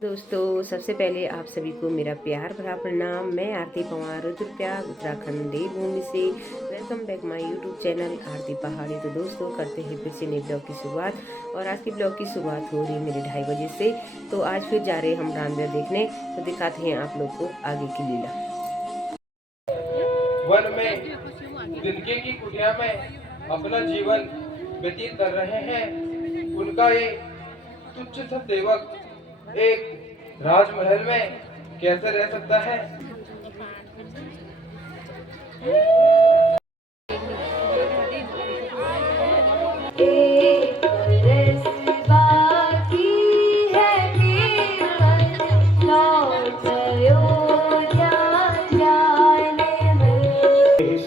दोस्तों, सबसे पहले आप सभी को मेरा प्यार भरा प्रणाम। मैं आरती पंवार रुद्रप्रयाग उत्तराखंड देवभूमि से welcome back my YouTube channel Aarti Pahadi. तो दोस्तों, करते हैं फिर से नए ब्लॉग की शुरुआत। और आज की ब्लॉग की शुरुआत हो रही है मेरे 2:30 बजे से। तो आज फिर जा रहे हैं हम रामदेव देखने। तो दिखाते हैं आप लोग को आगे की लीला। वन में जिंदगी की कुटिया में अपना जीवन व्यतीत कर रहे हैं। उनका ये तुच्छ सा सेवक एक राजमहल में कैसे रह सकता है।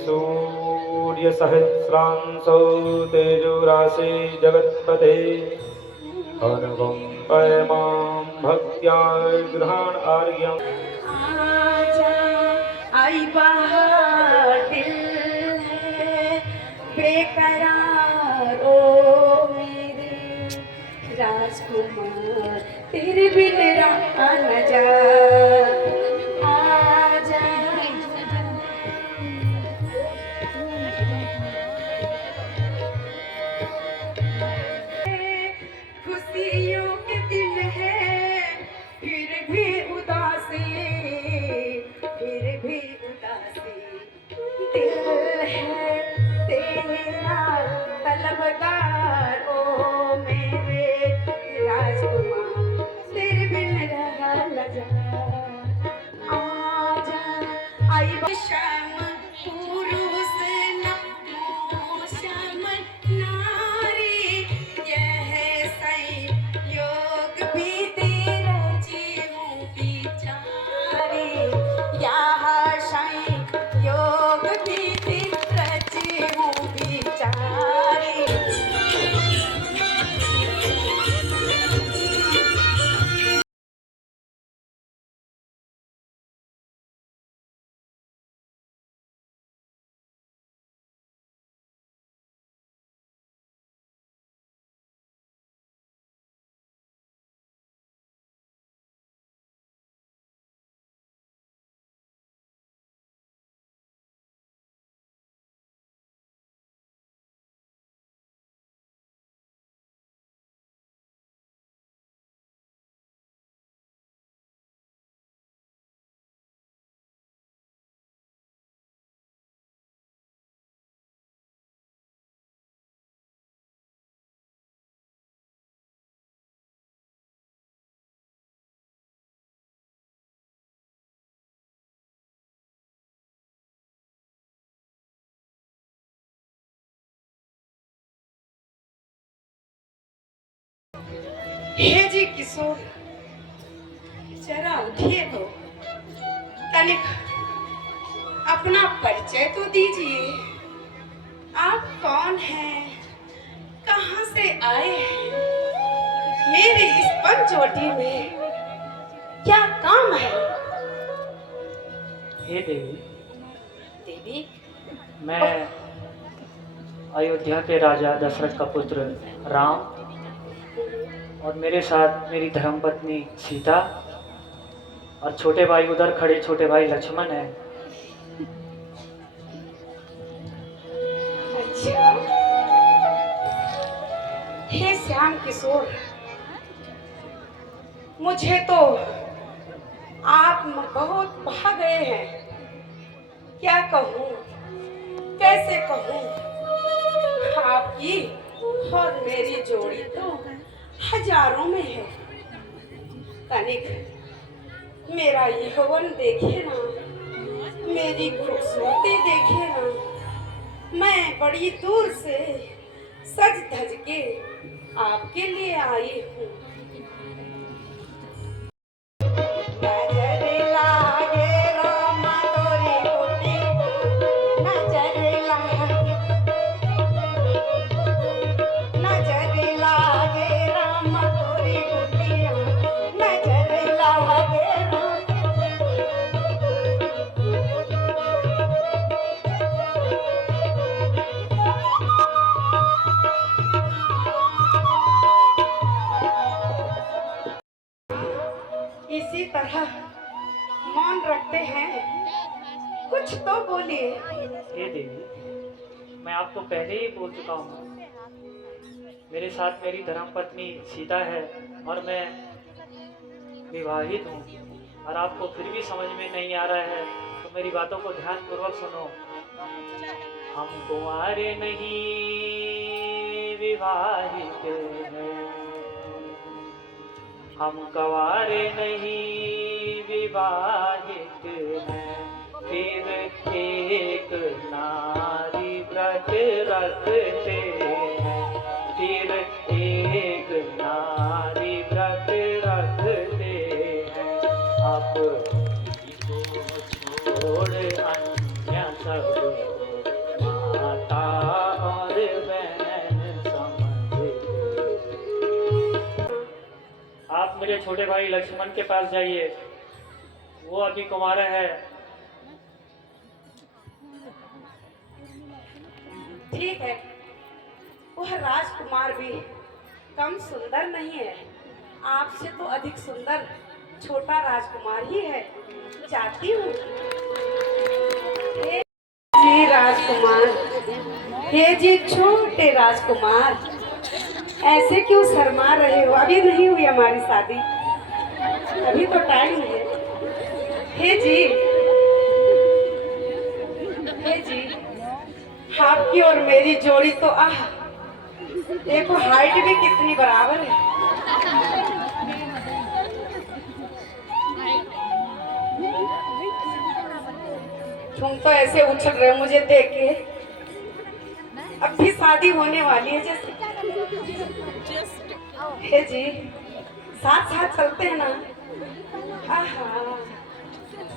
सूर्य सहस्रांशो तेजोराशि जगत्पते अनुगं परमां भक्त्या गृहाण आर्यम्। आई बाहर दिल है बेकरार ओ मेरे राजकुमार, तेरे बिन रहा न जा। आजा खुशियों के दिन है फिर भी उदासी, फिर भी उदासी दिल है तेरा तलबगार ओ मेरे राजकुमार, तेरे बिन रहा न जा। आजा आई शाम पुरुष नमो श्याम नारी, यह संयोग भी तेरा जीव बिचारी, यह संयोग भी तेरा जीव बिचारी। हे जी किशोर, जरा उठिए तो, तनिक अपना परिचय तो दीजिए। आप कौन हैं, कहाँ से आए हैं, मेरे इस पंचवटी में क्या काम है? हे देवी, देवी, मैं अयोध्या के राजा दशरथ का पुत्र राम और मेरे साथ मेरी धर्मपत्नी सीता और छोटे भाई उधर खड़े छोटे भाई लक्ष्मण हैं। अच्छा, हे श्याम किशोर, मुझे तो आप बहुत भा गए हैं। क्या कहूँ, कैसे कहूँ, आपकी और मेरी जोड़ी तो हजारों में है। तनिक मेरा यौवन देखे ना, मेरी खूबसूरती देखे ना। मैं बड़ी दूर से सज धज के आपके लिए आई हूँ। तरह मौन रखते हैं? कुछ तो बोलिए। हे देवी, मैं आपको पहले ही बोल चुका हूँ, मेरे साथ मेरी धर्मपत्नी सीता है और मैं विवाहित हूँ। और आपको फिर भी समझ में नहीं आ रहा है तो मेरी बातों को ध्यानपूर्वक सुनो। हम कुंवारे नहीं विवाहित हैं, हम कुंवारे नहीं विवाहित हैं, फिर एक नारी व्रत रखते हैं, फिर एक नारी व्रत रखते हैं, अब इसको छोड़ अन्य सब माता और बहन समझ। आप मेरे छोटे भाई लक्ष्मण के पास जाइए, वो अभी कुंवारा है। ठीक है, वह राजकुमार भी कम सुंदर नहीं है, आपसे तो अधिक सुंदर छोटा राजकुमार ही है। जाती हूँ। हे जी राजकुमार, हे जी छोटे राजकुमार, ऐसे क्यों शर्मा रहे हो? अभी नहीं हुई हमारी शादी, अभी तो टाइम है। हे जी, आपकी और मेरी जोड़ी तो देखो हाइट भी कितनी बराबर है। तुम तो ऐसे उछल रहे हो मुझे देख के, अब भी शादी होने वाली है जैसे। हे जी, साथ साथ चलते हैं ना? आहा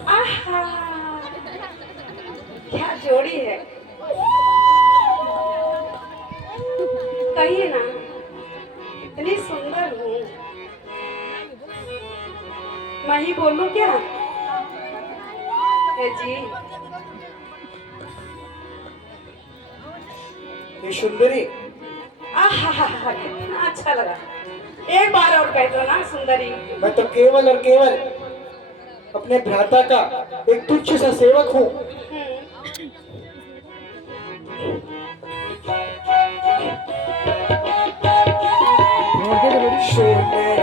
आहा, क्या जोड़ी है। कहिए ना, इतनी सुंदर हूँ, मैं ही बोलूं क्या? हे जी, ये सुंदरी, आहा कितना अच्छा लगा। एक बार और कह दो ना सुंदरी। मैं तो केवल और केवल अपने भ्राता का एक तुच्छ सा सेवक हूँ।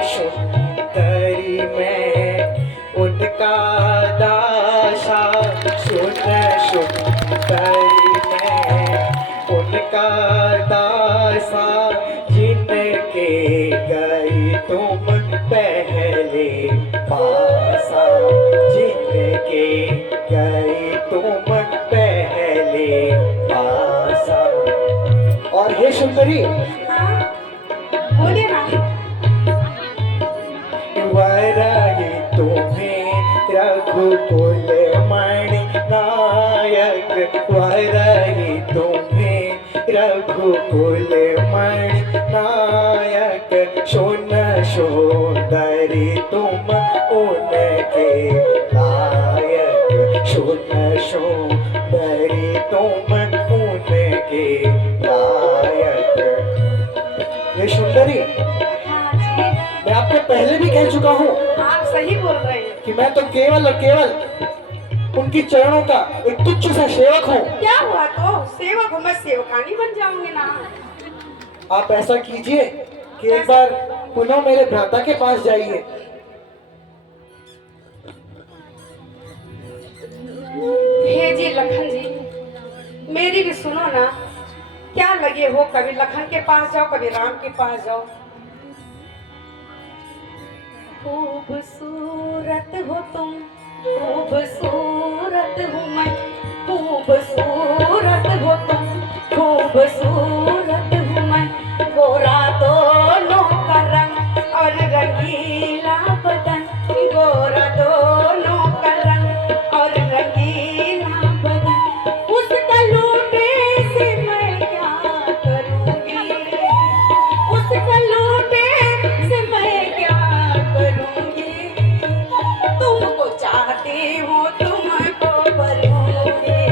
सुंदरी मैं उनका दासा, सुंदरी मैं उनका दासा, जिनके गई तुम पहले पासा, जिनके गई तुम पहले पासा। और हे सुंदरी, बोलिए ना। वराई तुम्हें रघुकुल मणि नायक, वराई तुम्हें रघुकुल मणि नायक, सुंदरी तुम उनके लायक, सुंदरी तुम उनके लायक। ये सुंदरी, हाँ जी, मैं आपको पहले भी कह चुका हूँ आप सही बोल रहे हैं। कि मैं तो केवल और केवल उनकी चरणों का एक तुच्छ सा सेवक हूँ। क्या हुआ तो सेवक हूँ, मैं सेवकानी बन जाऊंगी ना। आप ऐसा कीजिए कि एक बार पुनः मेरे भ्राता के पास जाइए। हे जी लखन जी, मेरी भी सुनो ना। क्या लगे हो, कभी लखन के पास जाओ, कभी राम के पास जाओ। खूबसूरत हो तुम, खूबसूरत हूँ मैं, खूबसूरत हो तुम, खूबसूरत हूँ मैं, गोरा दोनों का रंग और रंगीला बदन, गोरा दोनों का रंग और रंगीला बदन, उसका लूटे से मैं क्या करूँगी, उसका लूटे से मैं क्या करूँगी, तुमको चाहती हूँ तुमको परूँगी,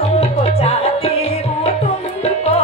तुमको चाहती हूँ तुमको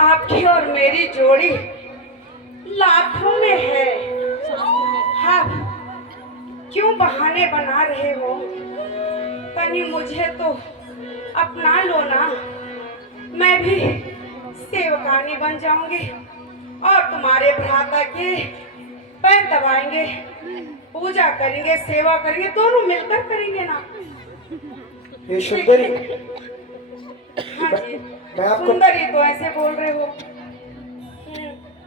आपकी और मेरी जोड़ी लाखों में है। हाँ, क्यों बहाने बना रहे हो? तनी मुझे तो अपना लो ना, मैं भी सेवकानी बन जाऊंगी और तुम्हारे भ्राता के पैर दबाएंगे, पूजा करेंगे, सेवा करेंगे, दोनों मिलकर करेंगे ना। ये सुंदरी, हाँ जी, मैं आपको सुंदरी तो ऐसे बोल रहे हो।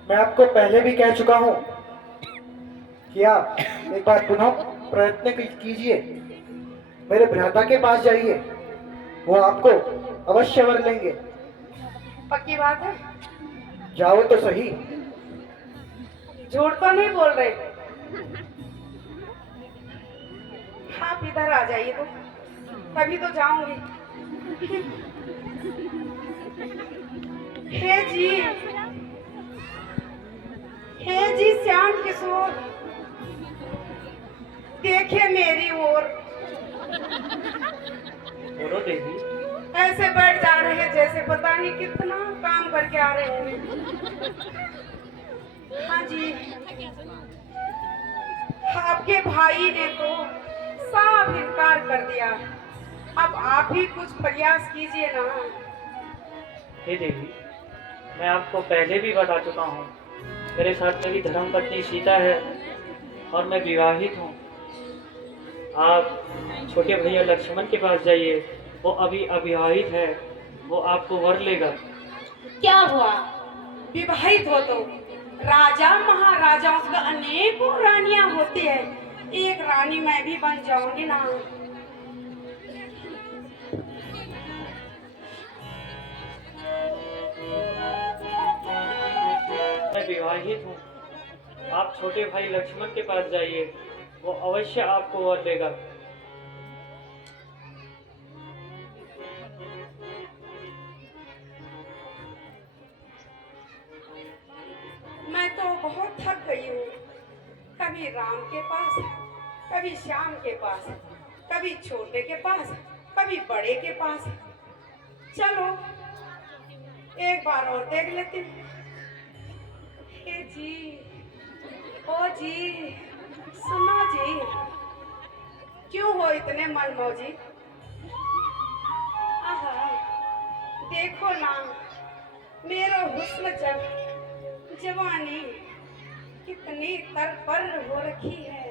मैं आपको पहले भी कह चुका हूँ कि आप एक बार पुनः प्रयत्न कीजिए, मेरे भ्राता के पास जाइए, वो आपको अवश्य वर लेंगे। पक्की बात है? जाओ तो सही। झूठ तो नहीं बोल रहे? आप इधर आ जाइए तो, तभी तो जाऊंगी। हे जी, हे जी श्याम किशोर, देखिए मेरी ओर। बोलो देवी। ऐसे बैठ जा रहे हैं जैसे पता नहीं कितना काम करके आ रहे हैं। हाँ जी, आपके भाई ने तो साफ इनकार कर दिया, अब आप ही कुछ प्रयास कीजिए ना। हे देवी, मैं आपको पहले भी बता चुका हूँ, मेरे साथ मेरी धर्मपत्नी सीता है और मैं विवाहित हूँ। आप छोटे भैया लक्ष्मण के पास जाइए, वो अभी अविवाहित है, वो आपको वर लेगा। क्या हुआ? विवाहित हो तो राजा महाराजाओं का अनेकों रानियां होती है, एक रानी मैं भी बन जाऊंगी ना। मैं विवाहित हूँ, आप छोटे भाई लक्ष्मण के पास जाइए, वो अवश्य आपको वर देगा। मैं तो बहुत थक गई हूँ, कभी राम के पास, कभी श्याम के पास, कभी छोटे के पास, कभी बड़े के पास। चलो एक बार और देख लेती हूँ। हे जी, ओ जी, सुनो जी, क्यों हो इतने मनमौजी? आहा, देखो ना, मेरा हुस्न जवानी कितनी तरपर हो रखी है,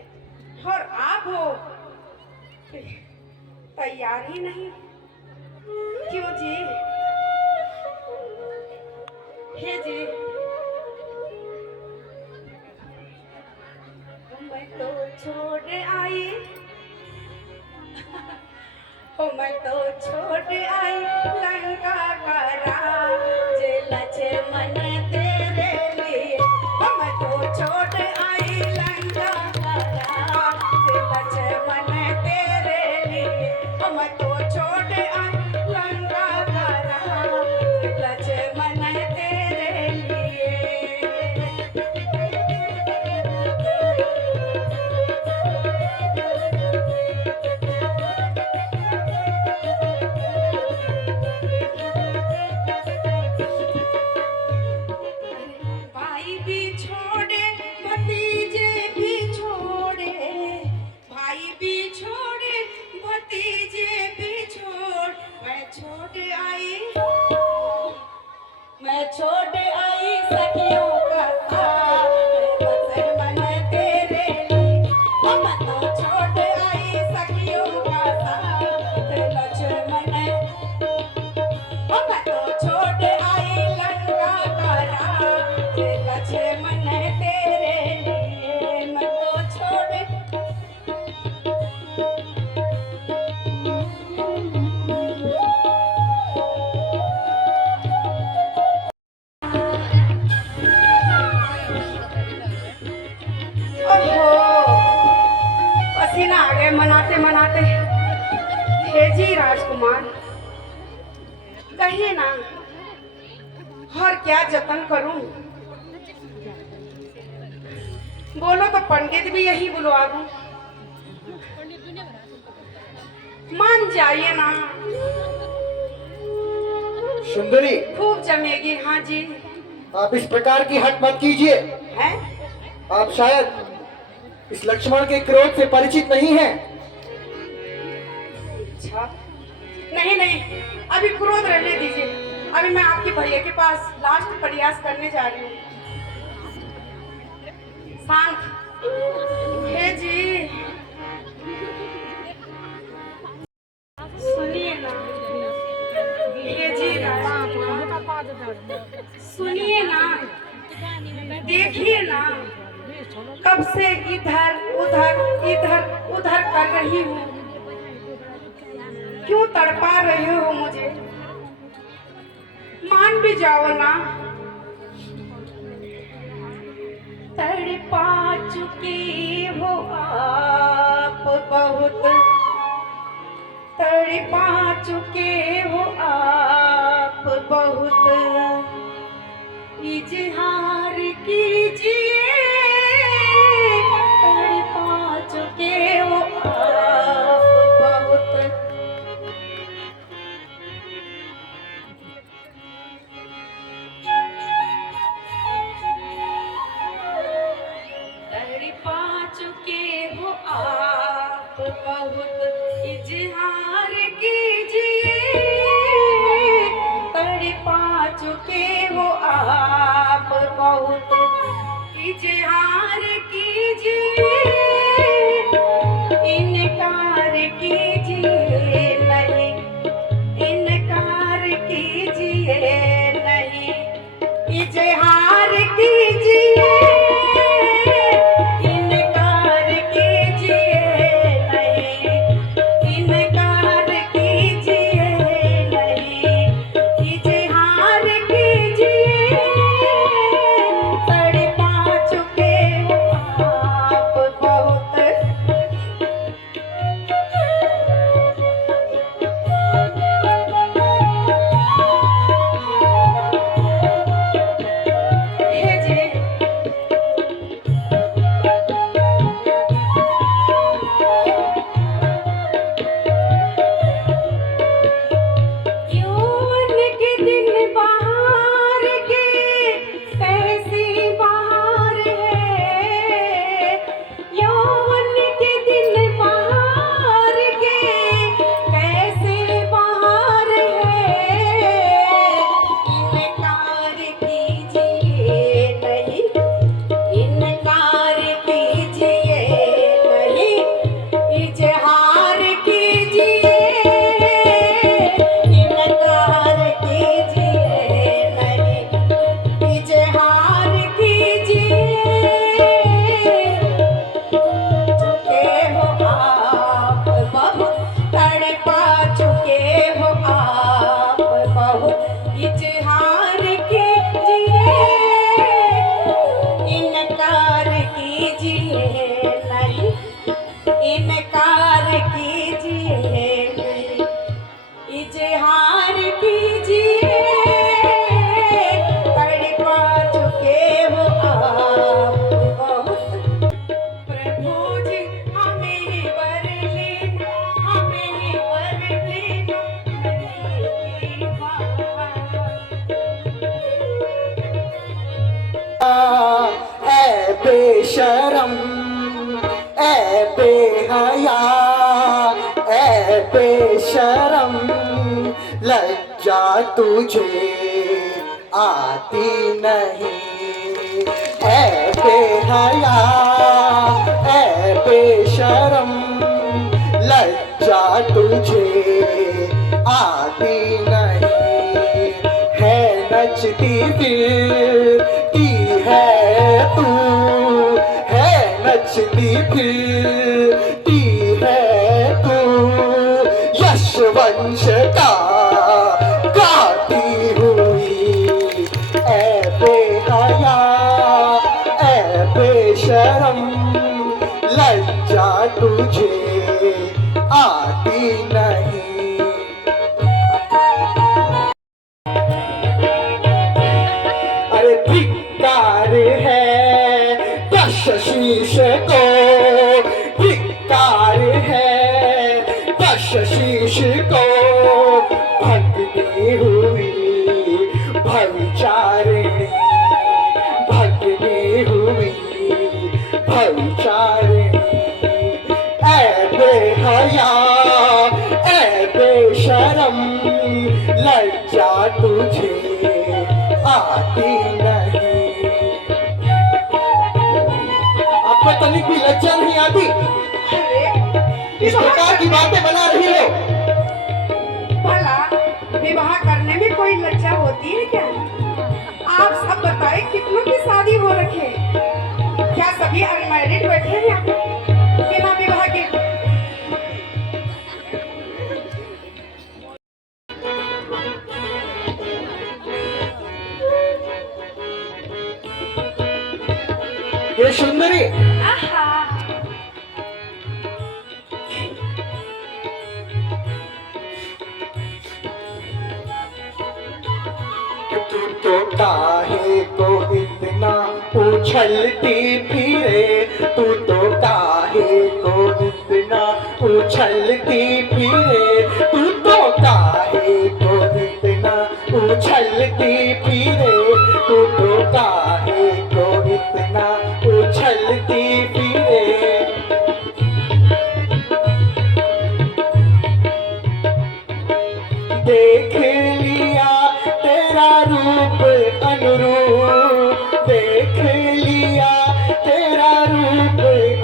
और आप हो तैयार ही नहीं। क्यों जी? हे जी, मैं तो छोड़ आई, मैं तो छोड़ आई लंका का राज लक्ष्मण तेरे लिए। मैं तो छोड़ आई लंका का राज लक्ष्मण तेरे लिए। मैं तो छोड़ आई लंका का राज लक्ष्मण तेरे लिए। भाई भी छोड़े, भतीजे भी छोड़े, भाई भी छोड़े, भतीजे भी छोड़, मैं छोड़ आई, मैं छोड़ आई सखियों का साथ लक्ष्मण तेरे लिए। मैं तो छोड़ आई सखियों का साथ लक्ष्मण। मैं तो छोड़ आई लंका का राज लक्ष्मण तेरे लिए। मैं तो छोड़ ओहो, पसीना आ गया मनाते मनाते। हे जी राजकुमार, कहिए ना, और क्या जतन करूं? बोलो तो पंडित भी यही बुलवा दूं। मान जाइए ना। सुंदरी, खूब जमेगी। हाँ जी। आप इस प्रकार की हट मत कीजिए। है? आप शायद इस लक्ष्मण के क्रोध से परिचित नहीं हैं। अच्छा, नहीं नहीं, अभी क्रोध रहने दीजिए। अभी मैं आपके भैया के पास लास्ट प्रयास करने जा रही हूँ। शांत। हे जी, सुनिए ना। हे जी सुनिए ना, देखिए ना, कब से इधर उधर इधर उधर कर रही हूँ। क्यों तड़पा रहे हो मुझे? मान भी जाओ ना। तड़पा चुके हो आप बहुत, तड़पा चुके हो आप बहुत, इजहार कीजिए। तड़पा चुके हो आप बहुत। तड़पा चुके हो आप बहुत, इजहार कीजिए। तड़पा चुके हो आप बहुत, इजहार कीजिए। इनकार कीजिए नहीं, इनकार कीजिए नहीं, इजहार कीजिए। इनकार कीजिए नहीं, इनकार कीजिए नहीं, इजहार कीजिए। तड़पा चुके हो आप बहुत। हे जी, यौवन के दिन बहार के कैसी बहार है। यौवन के दिन बहार के कैसे बहार है। इनकार कीजिए नहीं, इनकार कीजिए नहीं, इजहार कीजिए। इनकार कीजिए नहीं, इजहार कीजिए। चुके हो आप बहुत, तड़पा चुके हो आप बहुत, इजहार कीजिए। इनकार कीजिए नहीं, इनकार कीजिए नहीं, इजहार कीजिए। तड़पा चुके हो आप बहुत। प्रभु जी हमें वर लेना, हमें वर लेना, मेरी बात। ऐ बेशरम, ऐ बेहया, ऐ बेशरम, लज्जा तुझे आती नहीं। ऐ बेहया, ऐ बेशरम, लज्जा तुझे आती नहीं। है नचती फिरती है तू, है नचती फिरती है तू, यशवंश का गाती हुई। ऐ बेहया, ऐ बेशरम, लज्जा तुझे आती नहीं। अरे धिक्कार है दश शीश को, धिक्कार भविचारिणी भगनी हुई भविचारिणी। ऐ बेहया ऐ बेशरम लज्जा तुझे आती नहीं। आपको तनिक भी लज्जा नहीं आती? अरे इस प्रकार की बातें बना रही हो। भला विवाह करने में कोई लज्जा होती है क्या? आप सब बताएं कितनों की शादी हो रखी है? क्या सभी अनमैरिड बैठे हैं यहाँ पे बिना विवाह के? ये सुंदरी आहा, तू तो काहे को इतना उछलती फिरे। तू तो काहे को इतना उछलती फिरे। तू तो काहे को इतना उछलती फिरे। तू तो काहे को इतना उछलती फिरे। देख लिया तेरा रूप अनुरूप। देख लिया तेरा रूप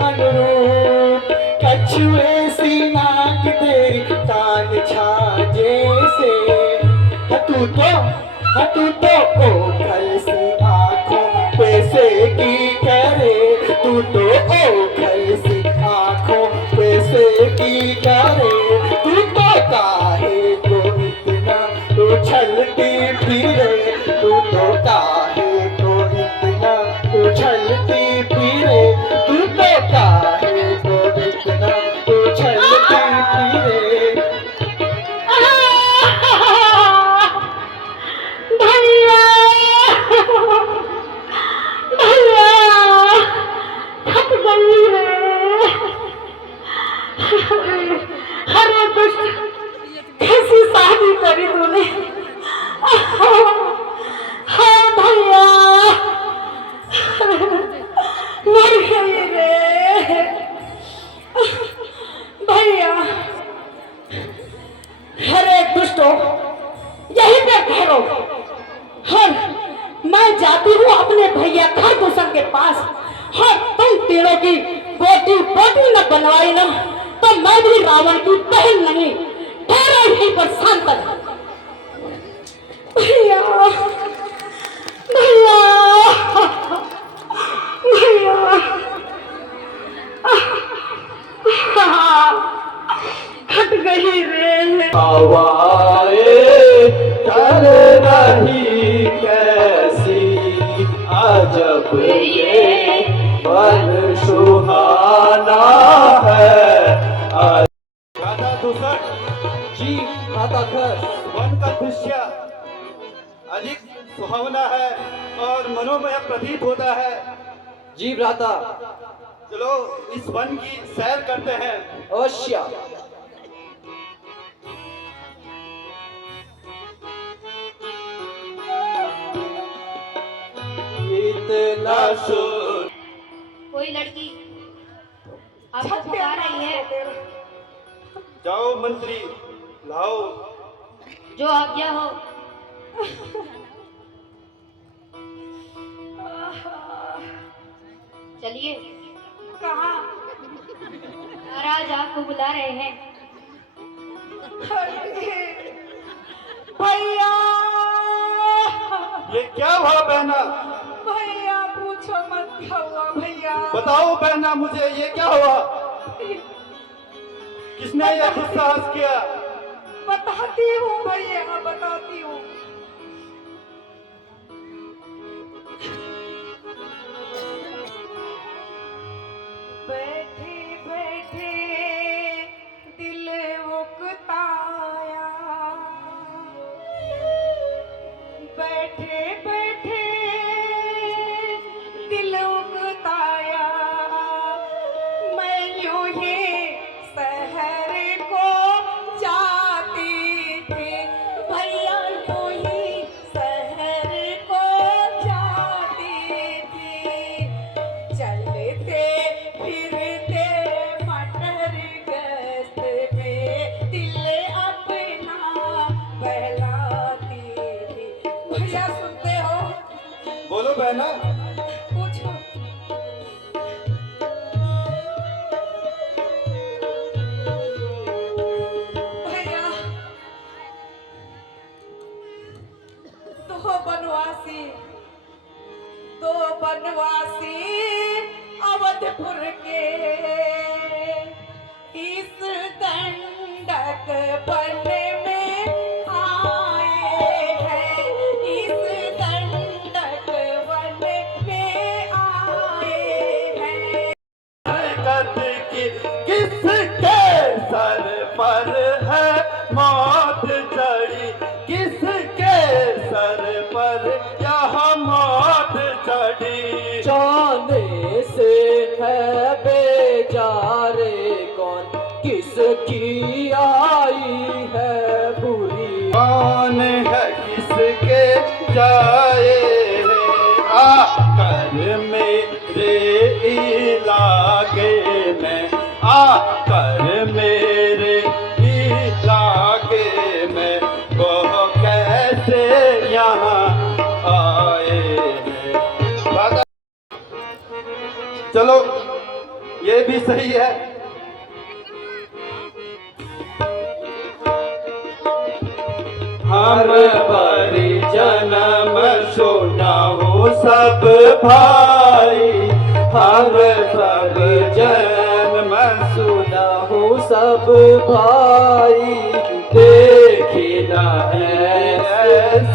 अनुरूप। कछुए सी नाक तेरी कान छाजे से। तू तो ओखल सी आंखों पे से की करे। तू तो ओखल सी आंखों पे से की करे। तू तो काहे को इतना उछलती फिरे। तू तो काहे को इतना उछलती फिरे। तू तो काहे को इतना उछलती फिरे। भैया भैया थक गई है। अरे दुष्ट कैसी शादी करी तूने? हाँ भैया मर गई रे भैया। अरे दुष्टो यही पे ठहरो। और मैं जाती हूँ अपने भैया खरदूषण के पास। और तुम तीनों की बोटी बोटी न बनवाई ना तो मैं भी रावण की बहन नहीं। ठहरो यहीं पर शांत। भैया भैया भैया हट गई रे। हवाएं चल रही कैसी अजब ये मन सुहाना है। राधा दूसर जी माता घर वन का दृश्य अधिक सुहावना है और मनोमय प्रतीत होता है। जी भ्राता चलो इस वन की सैर करते हैं। अवश्य। इतना सुर कोई लड़की आपको पुकार रही है। जाओ मंत्री लाओ। जो आज्ञा हो। चलिए कहाँ? महाराज आपको बुला रहे हैं। भैया ये क्या हुआ बहना? भैया पूछो मत क्या हुआ भैया। बताओ बहना मुझे ये क्या हुआ? किसने ये दुस्साहस किया? बताती हूँ भैया बताती हूँ। बैठे बैठे दिल उकताया। बैठे बैठे दिल उकताया। मैं यूं ही शहर को जाती थी भैया यूं सुनते हो? बोलो बहना। पूछो। भैया, दो बनवासी अवधपुर के इस दंडक वन में आए हैं, इस दंडक वन में आए हैं। हरकत की किसके सर पर है मौत चढ़ी, किसके सर पर यह मौत चढ़ी। जाने से है बेजारे कौन, किसकी आई है बुरी, कौन है किसके जाए है आकर मेरे इलाके में, आकर मेरे इलाके में वो कैसे यहाँ आए हैं। चलो ये भी सही है। हम परिजनम सुनाओ सब भाई, हम सब जन्म सुनाओ सब भाई, देखी न है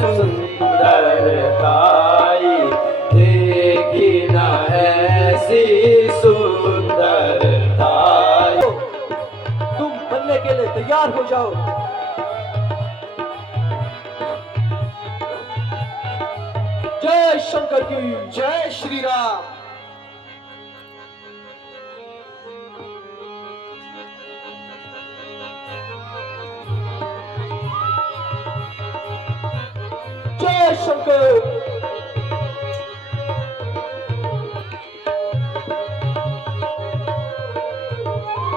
सुंदरताई, देखी न ऐसी सुंदरताई। तुम बनने के लिए तैयार हो जाओ। जय शंकर की जय, श्री राम। जय शंकर।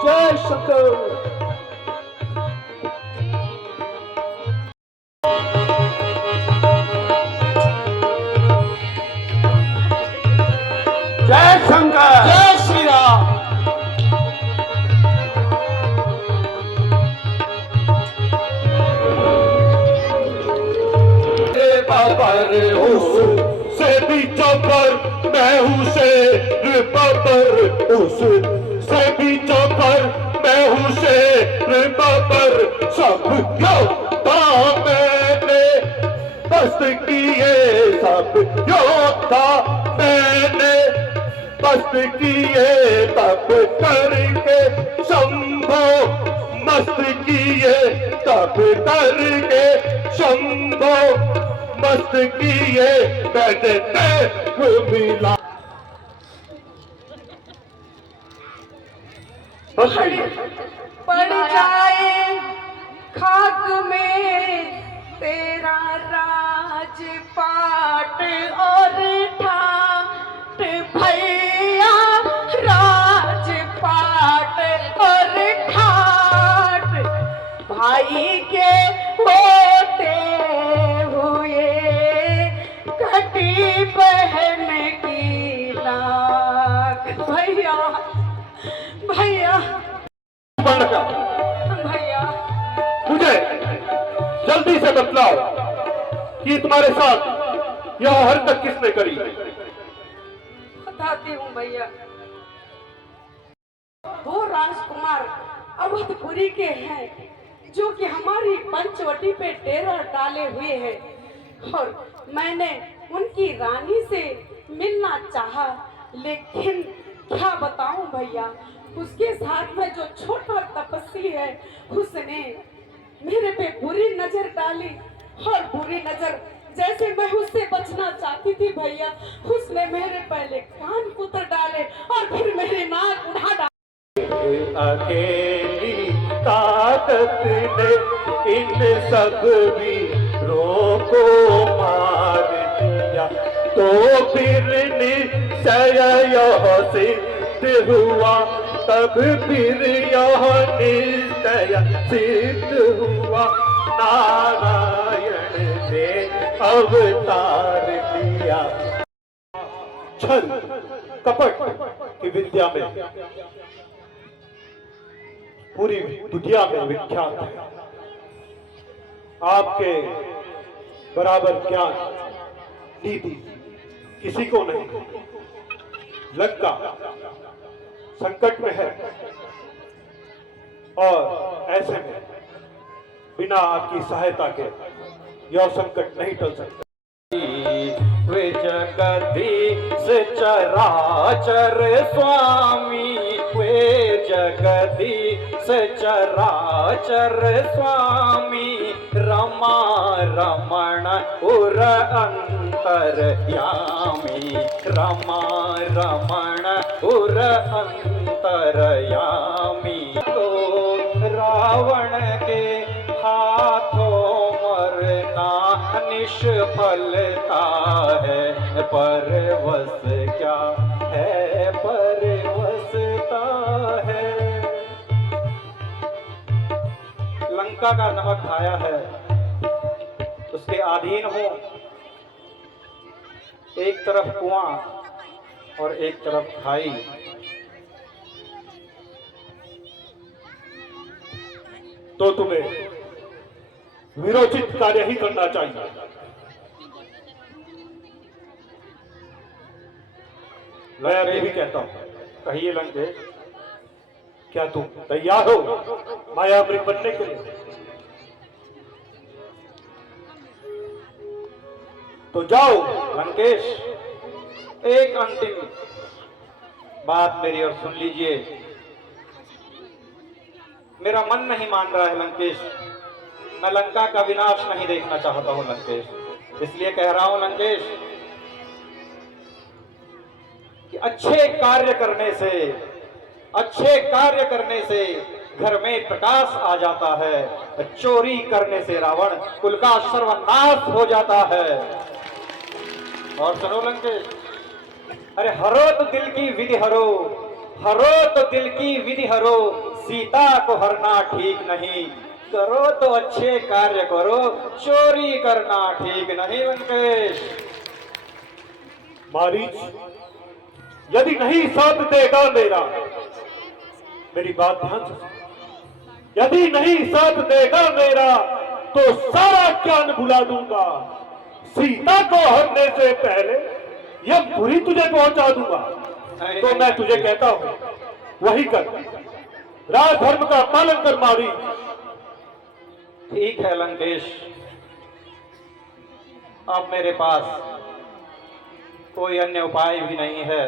जय शंकर। जय शंकर। जय श्री राम। पर से भी चौपर मैं हूँ शेर बाबर, उस से भी चौपर मैं हूँ शेर बाबर, सब योद्धा मैंने बस्त किए, सब योद्धा मैंने बस्त किए, तब करके शंभो मस्त किए, तब करके शंभो मस्त किए, बैठे मिला। पड़ जाए खाक में तेरा राजपाट और ठाट भैया, राजपाट और ठाट भाई के होते हुए कटी बहन की लाख। भैया भैया भैया, मुझे जल्दी से बतलाओ कि तुम्हारे साथ यह हरकत किसने करी। बताती हूँ भैया। दो राजकुमार अवधपुरी के हैं जो कि हमारी पंचवटी पे डेरा डाले हुए हैं, और मैंने उनकी रानी से मिलना चाहा, लेकिन क्या बताऊं भैया, उसके साथ में जो छोटा तपस्वी है उसने मेरे पे बुरी नजर डाली, और बुरी नजर जैसे मैं उससे बचना चाहती थी भैया, उसने मेरे पहले कान कुतर डाले और फिर मेरी नाक उड़ा डाली। अकेली ताकत ने इन सब वीरों को मार दिया, तो फिर निश्चय यह सिद्ध हुआ, तब फिर यह निश्चय सिद्ध हुआ, नारायण ने अवतार लिया। छल कपट की विद्या में पूरी दुनिया में विख्यात है। आपके बराबर ज्ञान नीति किसी को नहीं। लंका संकट में है और ऐसे में बिना आपकी सहायता के यह संकट नहीं टल सकता। वे जगदीश चराचर स्वामी, वे जगदीश चराचर स्वामी, रमा रमण उर अंतरयामी, रमा रमण उर अंतरयामी। तो रावण के हाथों मरना निष्फलता है, परवश क्या है, परवशता है। लंका का नमक खाया है, उसके अधीन हो। एक तरफ कुआं और एक तरफ खाई। तो तुम्हें विरोचित कार्य ही करना चाहिए। मैं अभी भी कहता हूं, कहिए लंकेश, क्या तुम तैयार हो मायावृत बनने के लिए? तो जाओ लंकेश, एक अंतिम बात मेरी और सुन लीजिए। मेरा मन नहीं मान रहा है लंकेश, मैं लंका का विनाश नहीं देखना चाहता हूं लंकेश। इसलिए कह रहा हूं लंकेश कि अच्छे कार्य करने से घर में प्रकाश आ जाता है। चोरी करने से रावण कुल का सर्वनाश हो जाता है। और सुनो लंकेश, अरे हरो तो दिल की विधि हरो, हरो तो दिल की विधि हरो, सीता को हरना ठीक नहीं। करो तो अच्छे कार्य करो, चोरी करना ठीक नहीं लंकेश। मारीच, यदि नहीं साथ देगा मेरा, मेरी बात ध्यान से, यदि नहीं साथ देगा मेरा तो सारा ज्ञान भुला दूंगा। सीता को हरने से पहले यह बुरी तुझे पहुंचा दूंगा। तो मैं तुझे कहता हूं वही कर, राजधर्म का पालन कर मारी। ठीक है लंकेश, अब मेरे पास कोई अन्य उपाय भी नहीं है।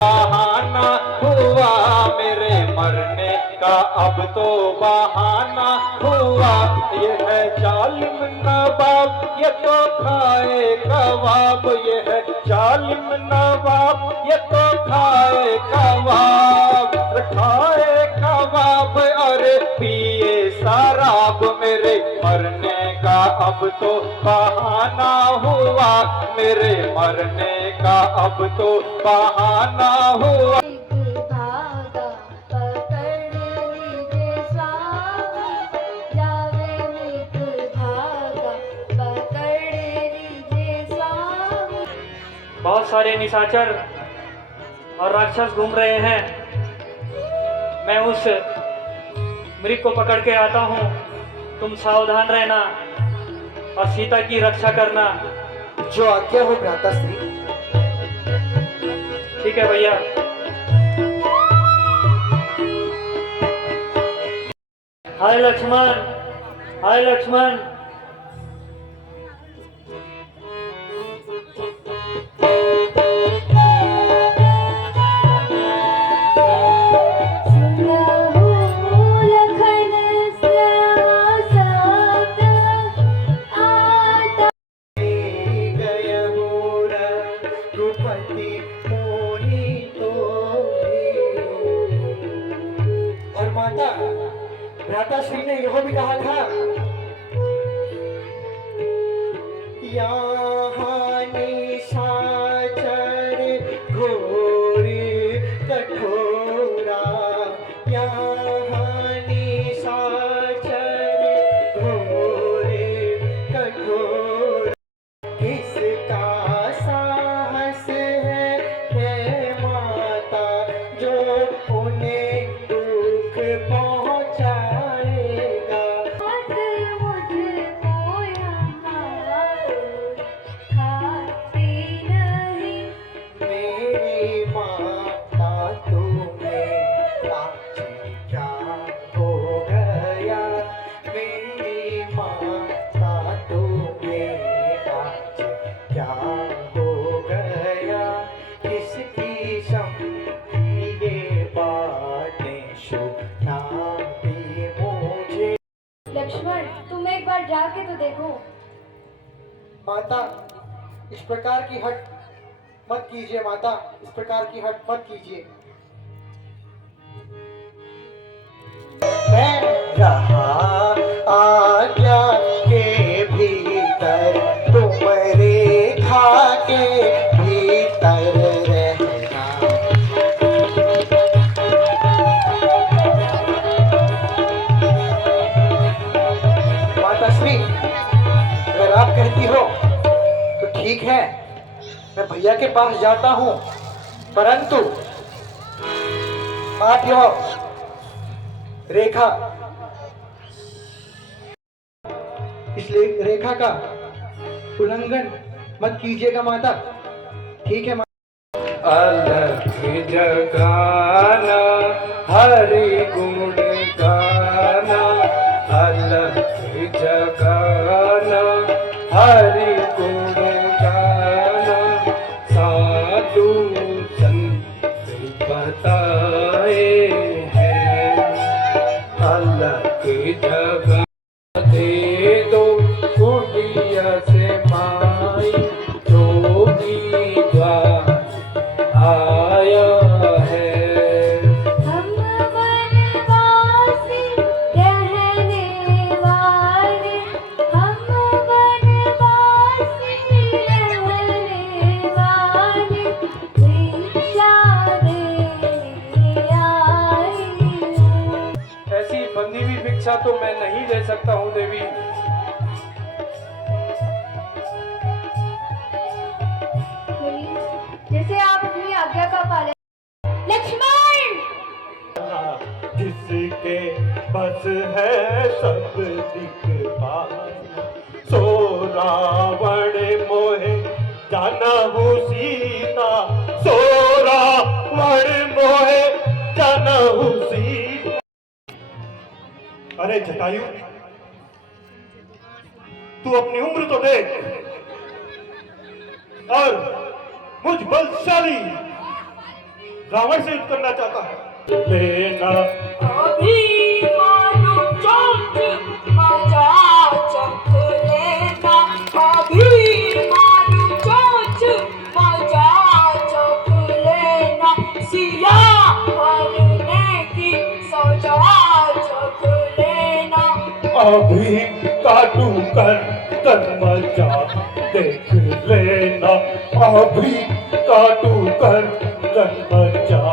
बहाना हुआ मेरे मरने का, अब तो बहाना हुआ। ये है जालिम नवाब, ये तो खाए कबाब, ये है जालिम नवाब, ये तो खाए कबाब, खाए कबाब और पिए शराब। मेरे मरने का अब तो बहाना हुआ, मेरे मरने का अब तो बहाना हुआ। धागा पकड़ लीजिए स्वामी, जावे मित धागा पकड़ लीजिए स्वामी। बहुत सारे निशाचर और राक्षस घूम रहे हैं। मैं उस मृग को पकड़ के आता हूँ, तुम सावधान रहना और सीता की रक्षा करना। जो आज्ञा हो भ्राताश्री। ठीक है भैया। हाय लक्ष्मण, हाय लक्ष्मण। और माता भ्राताश्री ने यह भी कहा था, यहाँ निशाचर घोर कठोरा, यहाँ निशाचर घोर कठोरा। माता, इस प्रकार की हट मत कीजिए माता, इस प्रकार की हट मत कीजिए। मैं रहा आज्ञा के भीतर, तुम रेखा के भीतर रहना। माताश्री, अगर आप कहती हो तो ठीक है, मैं भैया के पास जाता हूँ, परंतु आप यह रेखा, इसलिए रेखा का उल्लंघन मत कीजिएगा माता, ठीक है माता। अलग जगाना हरि गुण गाना, अलग जगाना हरि गुण गाना, साधु संत बताए हैं। अलग जगा दे दो कुटिया से माई, जोगी द्वार आया है। हम वनवासी रहने वाले, हम वनवासी रहने वाले, भिक्षा देने आए हैं। ऐसी बंधी हुई भिक्षा तो मैं नहीं ले सकता हूँ देवी। जैसे आप अपनी आज्ञा का पालन। लक्ष्मण, जिसके बस है सब दिखपाल, सो रावण मोहे जानहु सीता, सो रावण मोहे जानहु सीता। अरे जटायु, तू अपनी उम्र तो देख और मुझ बलशाली रावण से युद्ध करना चाहता है। लेना अभी मानो चोट मजा चख लेना, अभी मानो चोट मजा चख लेना, सिया मरने की सजा चख लेना। अभी काटू कर मजा देख लेना, अभी काटू कर मजा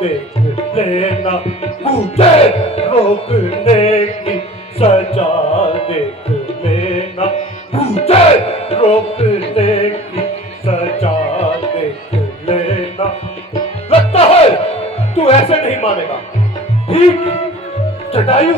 देख लेना, मुझे रोकने की सजा देख लेना, मुझे रोकने की सजा देख लेना। लगता है तू ऐसे नहीं मानेगा। ठीक जटायु,